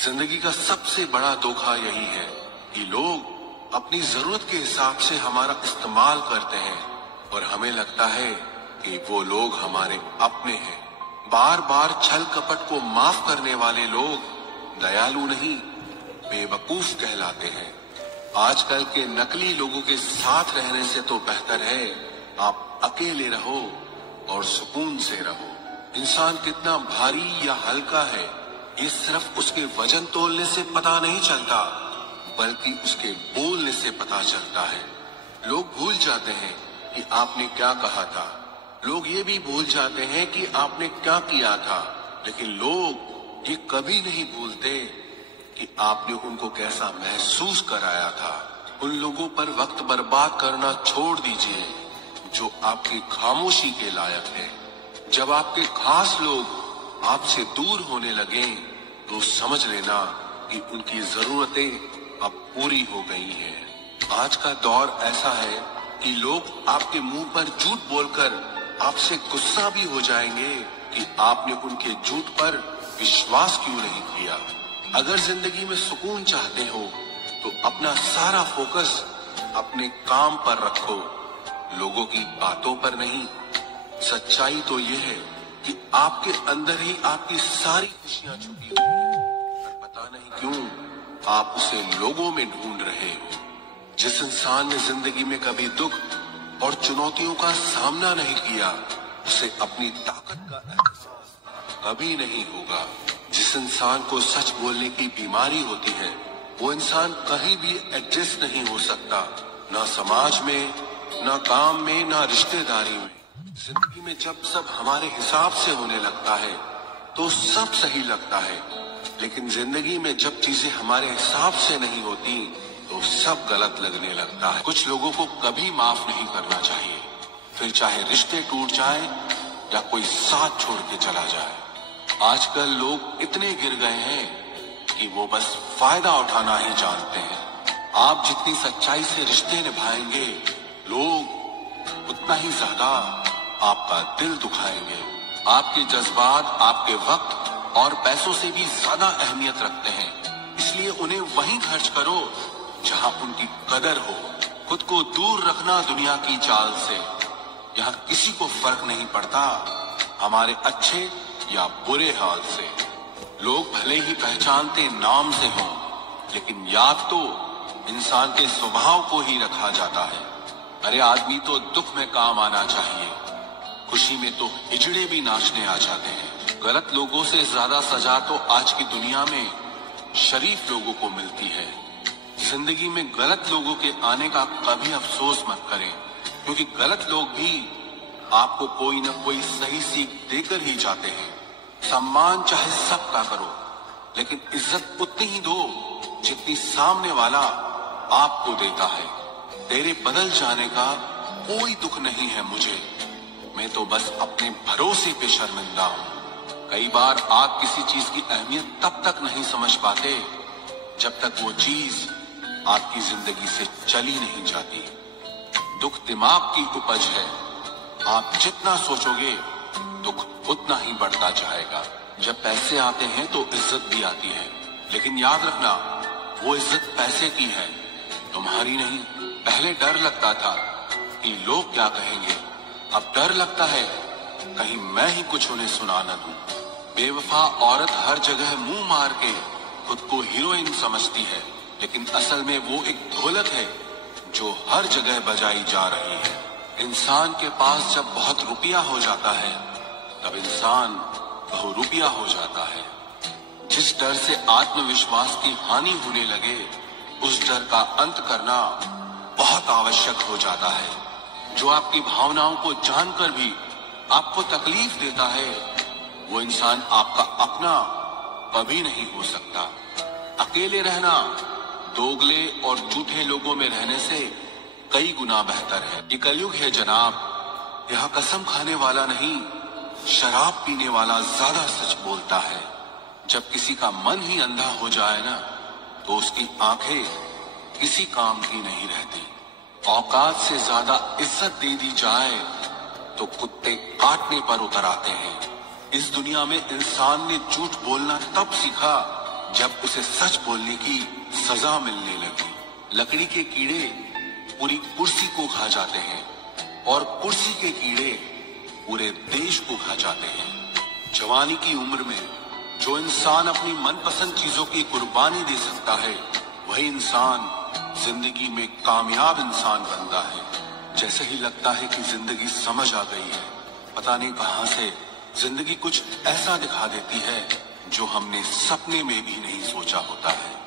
जिंदगी का सबसे बड़ा धोखा यही है कि लोग अपनी जरूरत के हिसाब से हमारा इस्तेमाल करते हैं और हमें लगता है कि वो लोग हमारे अपने हैं। बार बार छल कपट को माफ करने वाले लोग दयालु नहीं, बेवकूफ कहलाते हैं। आजकल के नकली लोगों के साथ रहने से तो बेहतर है आप अकेले रहो और सुकून से रहो। इंसान कितना भारी या हल्का है ये सिर्फ उसके वजन तोलने से पता नहीं चलता, बल्कि उसके बोलने से पता चलता है। लोग भूल जाते हैं कि आपने क्या कहा था, लोग ये भी भूल जाते हैं कि आपने क्या किया था, लेकिन लोग ये कभी नहीं भूलते कि आपने उनको कैसा महसूस कराया था। उन लोगों पर वक्त बर्बाद करना छोड़ दीजिए जो आपकी खामोशी के लायक है। जब आपके खास लोग आपसे दूर होने लगे तो समझ लेना कि उनकी जरूरतें अब पूरी हो गई हैं। आज का दौर ऐसा है कि लोग आपके मुंह पर झूठ बोलकर आपसे गुस्सा भी हो जाएंगे कि आपने उनके झूठ पर विश्वास क्यों नहीं किया। अगर जिंदगी में सुकून चाहते हो तो अपना सारा फोकस अपने काम पर रखो, लोगों की बातों पर नहीं। सच्चाई तो ये है कि आपके अंदर ही आपकी सारी खुशियां छुपी हुई हैं, पर पता नहीं क्यों आप उसे लोगों में ढूंढ रहे हो। जिस इंसान ने जिंदगी में कभी दुख और चुनौतियों का सामना नहीं किया, उसे अपनी ताकत का एहसास कभी नहीं होगा। जिस इंसान को सच बोलने की बीमारी होती है, वो इंसान कहीं भी एडजस्ट नहीं हो सकता, ना समाज में, ना काम में, ना रिश्तेदारी में। जिंदगी में जब सब हमारे हिसाब से होने लगता है तो सब सही लगता है, लेकिन जिंदगी में जब चीजें हमारे हिसाब से नहीं होती तो सब गलत लगने लगता है। कुछ लोगों को कभी माफ नहीं करना चाहिए, फिर चाहे रिश्ते टूट जाए या कोई साथ छोड़ के चला जाए। आजकल लोग इतने गिर गए हैं कि वो बस फायदा उठाना ही जानते हैं। आप जितनी सच्चाई से रिश्ते निभाएंगे, लोग उतना ही ज्यादा आपका दिल दुखाएंगे। आपके जज्बात आपके वक्त और पैसों से भी ज्यादा अहमियत रखते हैं, इसलिए उन्हें वहीं खर्च करो जहां उनकी कदर हो। खुद को दूर रखना दुनिया की चाल से। यहाँ किसी को फर्क नहीं पड़ता हमारे अच्छे या बुरे हाल से। लोग भले ही पहचानते नाम से हों, लेकिन याद तो इंसान के स्वभाव को ही रखा जाता है। अरे आदमी तो दुख में काम आना चाहिए, खुशी में तो हिजड़े भी नाचने आ जाते हैं। गलत लोगों से ज्यादा सजा तो आज की दुनिया में शरीफ लोगों को मिलती है। जिंदगी में गलत लोगों के आने का कभी अफसोस मत करें, क्योंकि गलत लोग भी आपको कोई न कोई सही सीख देकर ही जाते हैं। सम्मान चाहे सबका करो, लेकिन इज्जत उतनी ही दो जितनी सामने वाला आपको देता है। तेरे बदल जाने का कोई दुख नहीं है मुझे, मैं तो बस अपने भरोसे पे शर्मिंदा हूँ। कई बार आप किसी चीज की अहमियत तब तक नहीं समझ पाते जब तक वो चीज आपकी जिंदगी से चली नहीं जाती। दुख दिमाग की उपज है, आप जितना सोचोगे दुख उतना ही बढ़ता जाएगा। जब पैसे आते हैं तो इज्जत भी आती है, लेकिन याद रखना वो इज्जत पैसे की है, तुम्हारी नहीं। पहले डर लगता था कि लोग क्या कहेंगे, अब डर लगता है कहीं मैं ही कुछ उन्हें सुना न दूं। बेवफा औरत हर जगह मुंह मार के खुद को हीरोइन समझती है, लेकिन असल में वो एक ढोलक है जो हर जगह बजाई जा रही है। इंसान के पास जब बहुत रुपया हो जाता है तब इंसान बहुरुपया हो जाता है। जिस डर से आत्मविश्वास की हानि होने लगे, उस डर का अंत करना बहुत आवश्यक हो जाता है। जो आपकी भावनाओं को जानकर भी आपको तकलीफ देता है, वो इंसान आपका अपना कभी नहीं हो सकता। अकेले रहना दोगले और झूठे लोगों में रहने से कई गुना बेहतर है। ये कलयुग है जनाब, यहाँ कसम खाने वाला नहीं, शराब पीने वाला ज्यादा सच बोलता है। जब किसी का मन ही अंधा हो जाए ना, तो उसकी आंखें किसी काम की नहीं रहती। औकात से ज्यादा इज्जत दे दी जाए तो कुत्ते काटने पर उतर आते हैं। इस दुनिया में इंसान ने झूठ बोलना तब सीखा जब उसे सच बोलने की सजा मिलने लगी। लकड़ी के कीड़े पूरी कुर्सी को खा जाते हैं और कुर्सी के कीड़े पूरे देश को खा जाते हैं। जवानी की उम्र में जो इंसान अपनी मनपसंद चीजों की कुर्बानी दे सकता है, वही इंसान जिंदगी में कामयाब इंसान बनता है। जैसे ही लगता है कि जिंदगी समझ आ गई है, पता नहीं कहां से जिंदगी कुछ ऐसा दिखा देती है जो हमने सपने में भी नहीं सोचा होता है।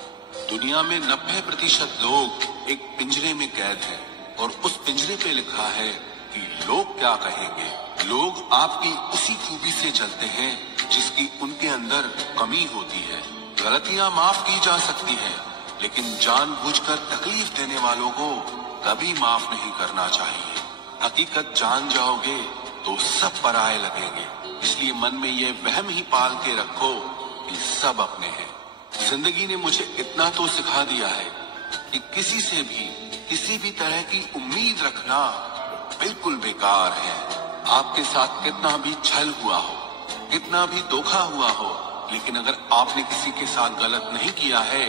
दुनिया में 90% लोग एक पिंजरे में कैद हैं और उस पिंजरे पे लिखा है कि लोग क्या कहेंगे। लोग आपकी उसी खूबी से जलते हैं जिसकी उनके अंदर कमी होती है। गलतियां माफ की जा सकती है, लेकिन जानबूझकर तकलीफ देने वालों को कभी माफ नहीं करना चाहिए। हकीकत जान जाओगे तो सब पराये लगेंगे, इसलिए मन में ये वहम ही पाल के रखो कि सब अपने हैं। जिंदगी ने मुझे इतना तो सिखा दिया है कि किसी से भी किसी भी तरह की उम्मीद रखना बिल्कुल बेकार है। आपके साथ कितना भी छल हुआ हो, कितना भी धोखा हुआ हो, लेकिन अगर आपने किसी के साथ गलत नहीं किया है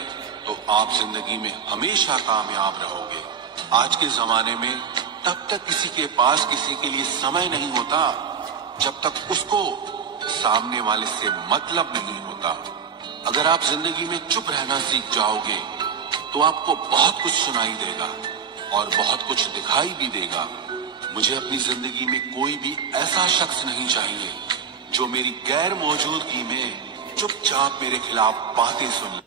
तो आप जिंदगी में हमेशा कामयाब रहोगे। आज के जमाने में तब तक किसी के पास किसी के लिए समय नहीं होता जब तक उसको सामने वाले से मतलब नहीं होता। अगर आप जिंदगी में चुप रहना सीख जाओगे तो आपको बहुत कुछ सुनाई देगा और बहुत कुछ दिखाई भी देगा। मुझे अपनी जिंदगी में कोई भी ऐसा शख्स नहीं चाहिए जो मेरी गैर मौजूदगी में चुपचाप मेरे खिलाफ बातें सुने।